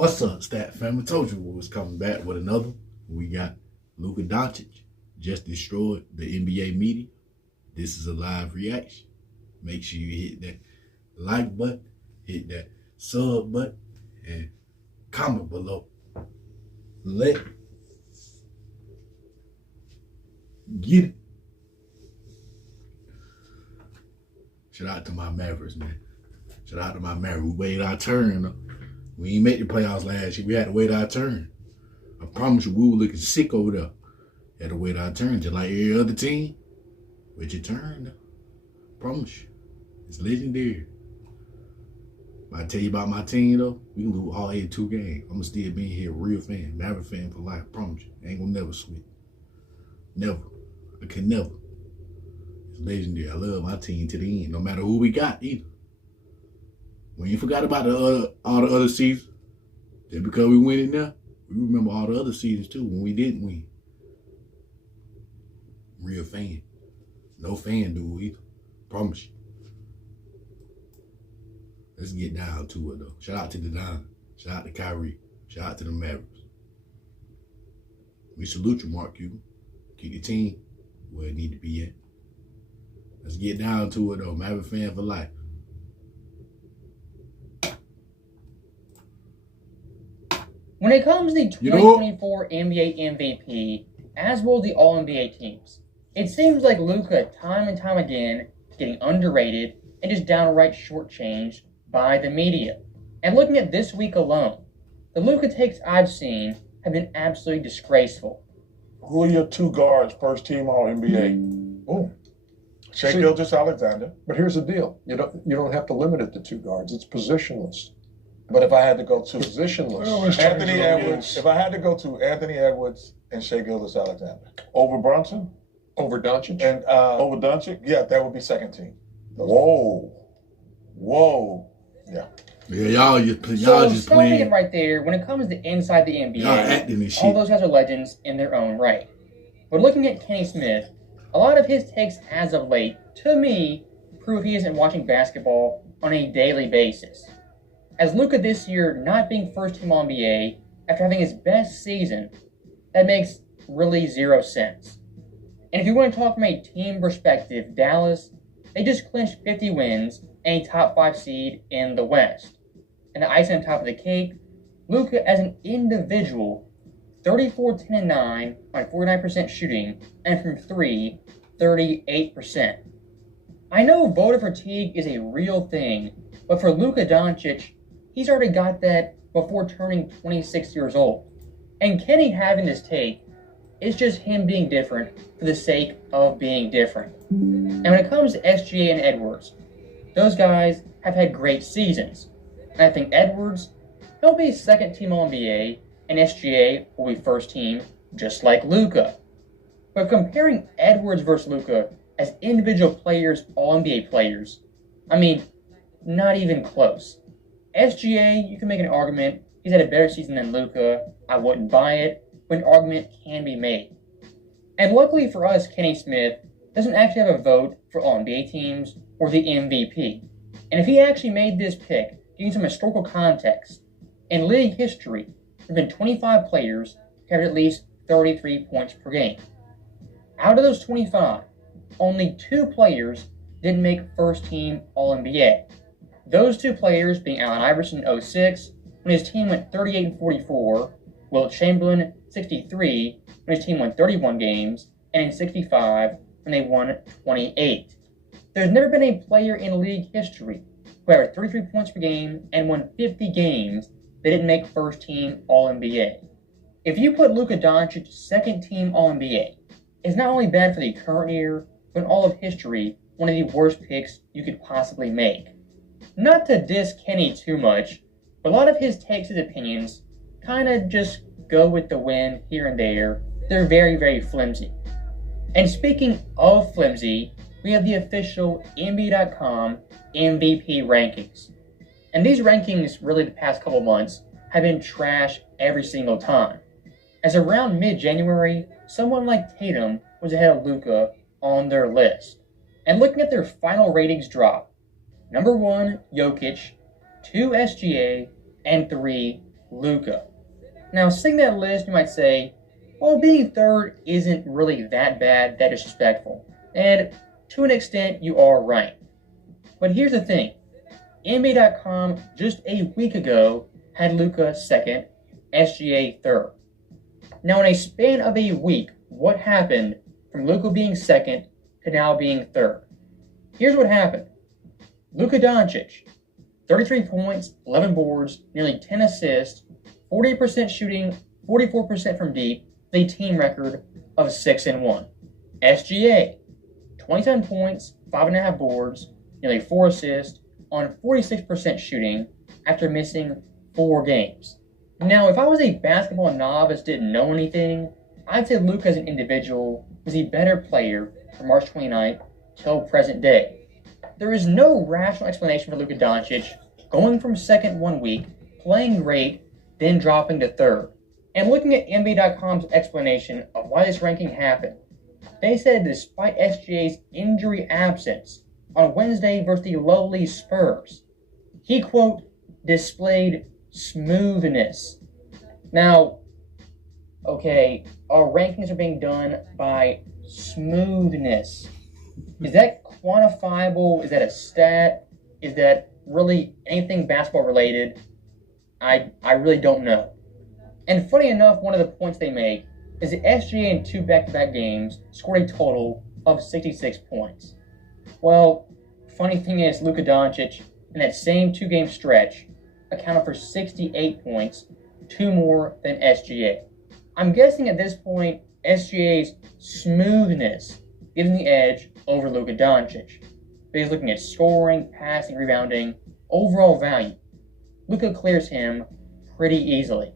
What's up, Stat Family? Told you we was coming back with another. We got LUKA DONCIC just destroyed the NBA media. This is a live reaction. Make sure you hit that like button, hit that sub button, and comment below. Let's get it. Shout out to my Mavericks, man. Shout out to my Mavericks. We waited our turn. We ain't make the playoffs last year. We had to wait our turn. I promise you, we were looking sick over there. Had to wait our turn, just like every other team. Wait your turn, though. Promise you. It's legendary. If I tell you about my team, though, we can lose all 82 games. I'm going to still be here, real fan, Maverick fan for life. Promise you. Ain't going to never switch. Never. I can never. It's legendary. I love my team to the end, no matter who we got, either. When you forgot about all the other seasons, just because we win it now, we remember all the other seasons too when we didn't win. Real fan. No fan dude either. Promise you. Let's get down to it though. Shout out to the Don. Shout out to Kyrie. Shout out to the Mavericks. We salute you, Mark Cuban. Keep your team where it need to be at. Let's get down to it though. Maverick fan for life. When it comes to the 2024 NBA MVP, as well as the All-NBA teams, it seems like LUKA, time and time again, is getting underrated and just downright shortchanged by the media. And looking at this week alone, the LUKA takes I've seen have been absolutely disgraceful. Who are your two guards, first team All-NBA? Oh, Shai Gilgeous-Alexander. but here's the deal. You don't have to limit it to two guards. It's positionless. But if I had to go to Positionless. Anthony Edwards, if I had to go to Anthony Edwards and Shai Gilgeous-Alexander Over Brunson? Over Doncic? and over Doncic, yeah, that would be second team. Whoa. Yeah. Yeah, y'all So just stopping playing. it right there, when it comes to inside the Y'all acting NBA, and all shit. those guys are legends in their own right. But looking at Kenny Smith, a lot of his takes as of late, to me, prove he isn't watching basketball on a daily basis. As LUKA this year not being first team All-NBA after having his best season, that makes really zero sense. And if you want to talk from a team perspective, Dallas, they just clinched 50 wins and a top 5 seed in the West. And the icing on top of the cake, LUKA as an individual, 34-10-9 on 49% shooting, and from 3, 38%. I know voter fatigue is a real thing, but for LUKA Doncic, he's already got that before turning 26 years old. And Kenny having this take is just him being different for the sake of being different. And when it comes to SGA and Edwards, those guys have had great seasons. And I think Edwards, he'll be second team All-NBA, and SGA will be first team, just like LUKA. But comparing Edwards versus LUKA as individual players, All-NBA players, I mean, not even close. SGA, you can make an argument, he's had a better season than LUKA. I wouldn't buy it, but an argument can be made. And luckily for us, Kenny Smith doesn't actually have a vote for All-NBA teams or the MVP. And if he actually made this pick, giving some historical context, in league history, there have been 25 players who have at least 33 points per game. Out of those 25, only 2 players didn't make first team All-NBA. Those 2 players being Allen Iverson in 06, when his team went 38-44, Wilt Chamberlain 63, when his team won 31 games, and in 65, when they won 28. There's never been a player in league history who averaged 33 points per game and won 50 games that didn't make first team All-NBA. If you put LUKA Doncic second team All-NBA, it's not only bad for the current year, but in all of history, one of the worst picks you could possibly make. Not to diss Kenny too much, but a lot of his takes, his opinions, kind of just go with the wind here and there. They're very, very flimsy. And speaking of flimsy, we have the official NBA.com MVP rankings. And these rankings, really the past couple months, have been trash every single time. As around mid-January, someone like Tatum was ahead of LUKA on their list. And looking at their final ratings drop, number 1, Jokic, 2, SGA, and 3, Luka. Now, seeing that list, you might say, well, being third isn't really that bad, that disrespectful. And to an extent, you are right. But here's the thing. NBA.com just a week ago had Luka second, SGA third. Now, in a span of a week, what happened from Luka being second to now being third? Here's what happened. LUKA DONCIC, 33 points, 11 boards, nearly 10 assists, 48% shooting, 44% from deep, with a team record of 6-1. SGA, 27 points, 5.5 boards, nearly 4 assists, on 46% shooting after missing 4 games. Now, if I was a basketball novice, didn't know anything, I'd say Luka as an individual was a better player from March 29th till present day. There is no rational explanation for LUKA DONCIC going from second 1 week, playing great, then dropping to third. And looking at NBA.com's explanation of why this ranking happened, they said despite SGA's injury absence on Wednesday versus the lowly Spurs, he, quote, displayed smoothness. Now, okay, our rankings are being done by smoothness. Is that quantifiable? Is that a stat? Is that really anything basketball related? I really don't know. And funny enough, one of the points they make is that SGA in 2 back-to-back games scored a total of 66 points. Well, funny thing is, LUKA DONCIC in that same 2-game stretch accounted for 68 points, 2 more than SGA. I'm guessing at this point, SGA's smoothness gives him the edge over LUKA DONCIC. But he's looking at scoring, passing, rebounding, overall value. Luka clears him pretty easily.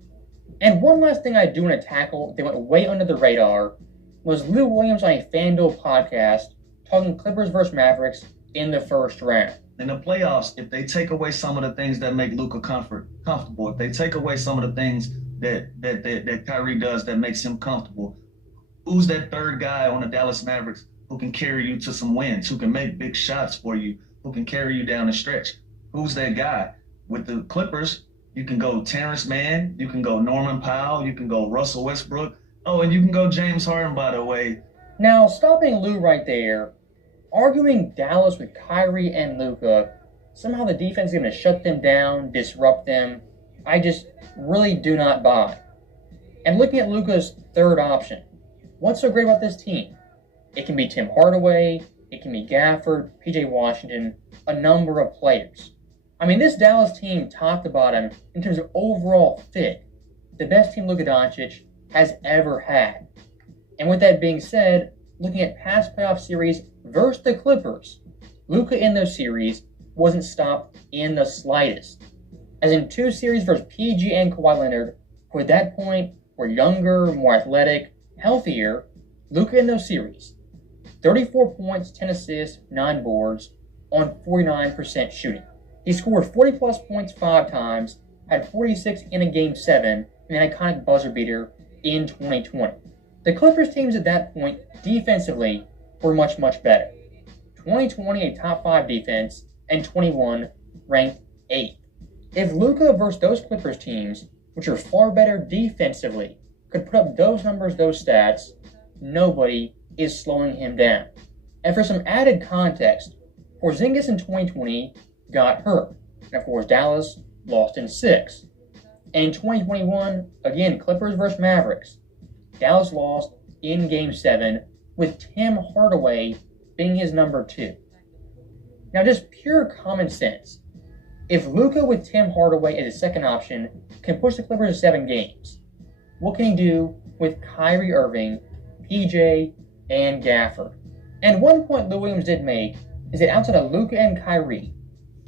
And one last thing I do want to tackle that went way under the radar was Lou Williams on a FanDuel podcast talking Clippers versus Mavericks in the first round. In the playoffs, if they take away some of the things that make Luka comfortable, if they take away some of the things that Kyrie does that makes him comfortable, who's that third guy on the Dallas Mavericks who can carry you to some wins, who can make big shots for you, who can carry you down the stretch? Who's that guy? With the Clippers, you can go Terrence Mann, you can go Norman Powell, you can go Russell Westbrook. Oh, and you can go James Harden, by the way. Now, stopping Lou right there, arguing Dallas with Kyrie and Luka, somehow the defense is going to shut them down, disrupt them, I just really do not buy. And looking at Luka's third option, what's so great about this team? It can be Tim Hardaway, it can be Gafford, PJ Washington, a number of players. I mean, this Dallas team, top to bottom, in terms of overall fit, the best team LUKA DONCIC has ever had. And with that being said, looking at past playoff series versus the Clippers, Luka in those series wasn't stopped in the slightest. As in 2 series versus PG and Kawhi Leonard, who at that point were younger, more athletic, healthier, Luka in those series, 34 points, 10 assists, 9 boards, on 49% shooting. He scored 40-plus points 5 times, had 46 in a Game 7, and an iconic buzzer beater in 2020. The Clippers teams at that point, defensively, were much, much better. 2020, a top 5 defense, and 21, ranked 8th. If Luka versus those Clippers teams, which are far better defensively, could put up those numbers, those stats, nobody is slowing him down. And for some added context, Porzingis in 2020 got hurt. And of course, Dallas lost in 6. And in 2021, again, Clippers versus Mavericks, Dallas lost in Game 7 with Tim Hardaway being his number 2. Now, just pure common sense. If Luka with Tim Hardaway as a second option can push the Clippers to 7 games, what can he do with Kyrie Irving, PJ, and Gafford? And one point Lou Williams did make is that outside of Luka and Kyrie,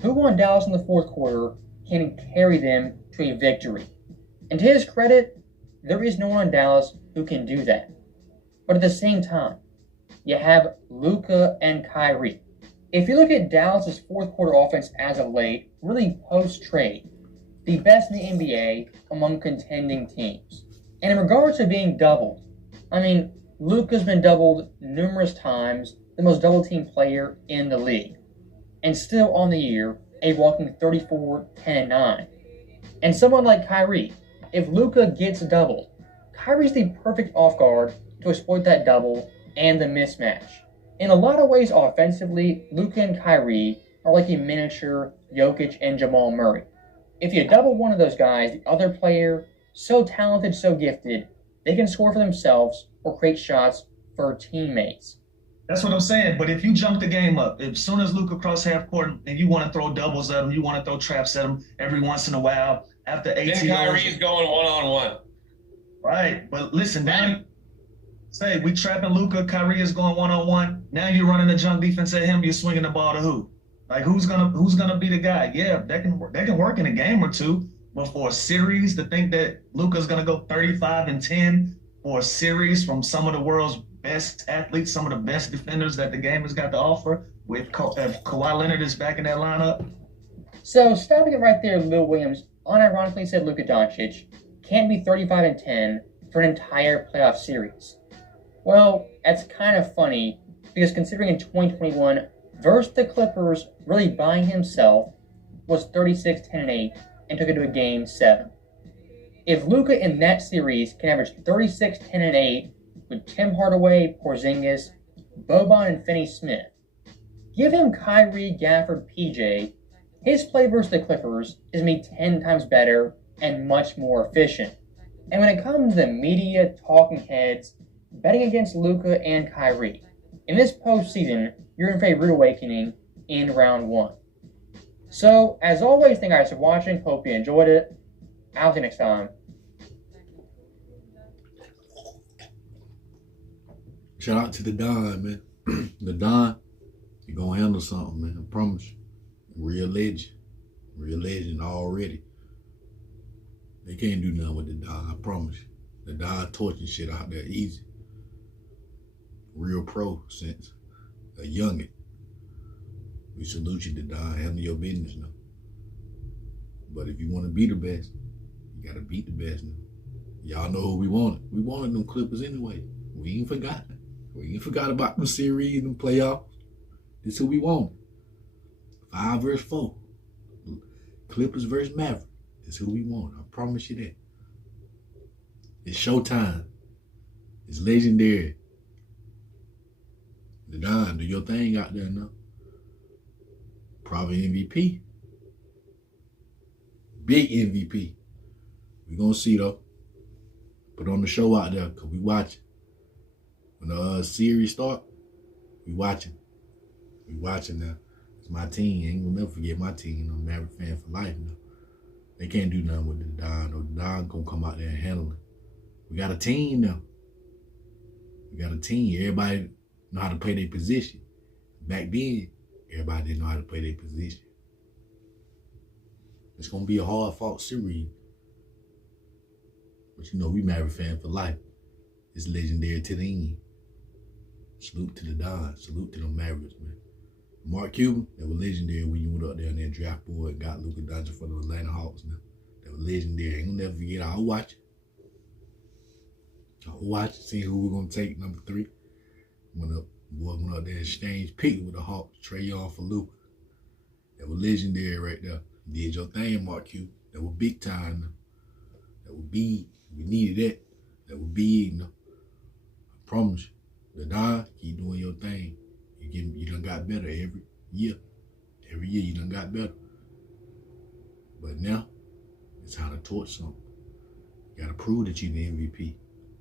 who on Dallas in the fourth quarter can carry them to a victory? And to his credit, there is no one on Dallas who can do that. But at the same time, you have Luka and Kyrie. If you look at Dallas' fourth quarter offense as of late, really post-trade, the best in the NBA among contending teams. And in regards to being doubled, I mean, Luka's been doubled numerous times, the most double-team player in the league. And still on the year, a walking 34-10-9. And someone like Kyrie, if Luka gets doubled, Kyrie's the perfect off guard to exploit that double and the mismatch. In a lot of ways offensively, Luka and Kyrie are like a miniature Jokic and Jamal Murray. If you double one of those guys, the other player, so talented, so gifted, they can score for themselves or create shots for teammates. That's what I'm saying. But if you jump the game up, as soon as Luka cross half court and you want to throw doubles at him, you want to throw traps at him every once in a while after 18 Then Kyrie's going one-on-one. Right. But listen, now say we trapping Luka, Kyrie is going one-on-one. Now you're running the jump defense at him, you're swinging the ball to who? Like who's gonna be the guy? Yeah, that can work in a game or two, but for a series to think that Luka's gonna go 35 and 10 for a series from some of the world's best athletes, some of the best defenders that the game has got to offer, if Kawhi Leonard is back in that lineup. So stopping it right there, Lil Williams unironically said Luka Doncic can't be 35 and 10 for an entire playoff series. Well, that's kind of funny because considering in 2021, versus the Clippers really by himself was 36, 10, and 8 and took it to a game 7. If Luka in that series can average 36, 10, and 8 with Tim Hardaway, Porzingis, Boban, and Finney-Smith, give him Kyrie, Gafford, PJ, his play versus the Clippers is going to be 10 times better and much more efficient. And when it comes to media, talking heads, betting against Luka and Kyrie, in this postseason, you're in for a rude awakening in round 1. So, as always, thank you guys for watching. Hope you enjoyed it. I'll see you next time. Shout out to the Don, man. The Don, you gonna handle something, man. I promise you. Real legend already. They can't do nothing with the Don, I promise you. The Don torching shit out there easy. Real pro since a youngin'. We salute you, the Don. Handle your business now. But if you want to be the best, you gotta beat the best now. Y'all know who we wanted. We wanted them Clippers anyway. We ain't forgot. We ain't forgot about the series and playoffs. This who we wanted. 5 versus 4. Clippers versus Maverick. This who we want. I promise you that. It's showtime. It's legendary. The Don, do your thing out there now. Probably MVP. Big MVP. We gonna see though. Put on the show out there, cause we watching. When the series start, we watching. We watching now. It's my team. Ain't gonna never forget my team. I'm a Maverick fan for life now. They can't do nothing with the Don. The Don gonna come out there and handle it. We got a team now. We got a team. Everybody know how to play their position. Back then, everybody didn't know how to play their position. It's gonna be a hard-fought series. But you know, we Maverick fan for life. It's legendary to the end. Salute to the Don. Salute to the Mavericks, man. Mark Cuban, that was legendary when you went up there on that draft board and got LUKA DONCIC for the Atlanta Hawks now. That was legendary. Ain't gonna never forget. I'll watch it. I'll watch it, see who we're gonna take number 3. Went up there and exchanged pick with the Hawks, Trae Young for LUKA. That was legendary right there. You did your thing, Mark Cuban. That was big time now. That was big. We needed that. That was big now. I promise you. The Don, keep doing your thing. You done got better every year. Every year you done got better. But now, it's time to torch something. You gotta prove that you the MVP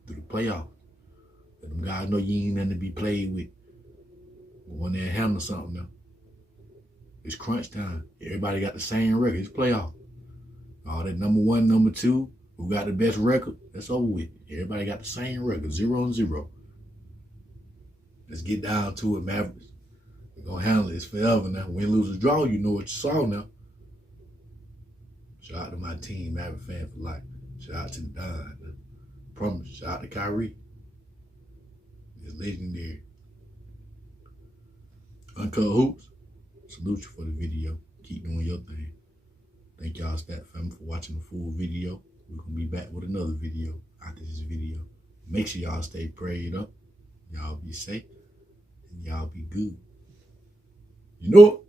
through the playoffs. Let them guys know you ain't nothing to be played with. Go in there and handle something now. It's crunch time. Everybody got the same record. It's playoff. All that number 1, number 2, who got the best record, that's over with. Everybody got the same record, 0-0. Let's get down to it, Mavericks. We're going to handle it. It's forever now. Win, lose, or draw, you know what you saw now. Shout out to my team, Maverick fan for life. Shout out to the Don. Promise. Shout out to Kyrie. It's legendary. Uncut Hoops, salute you for the video. Keep doing your thing. Thank y'all, Stat Family, for watching the full video. We're going to be back with another video after this video. Make sure y'all stay prayed up. Y'all be safe. And y'all be good. You know it.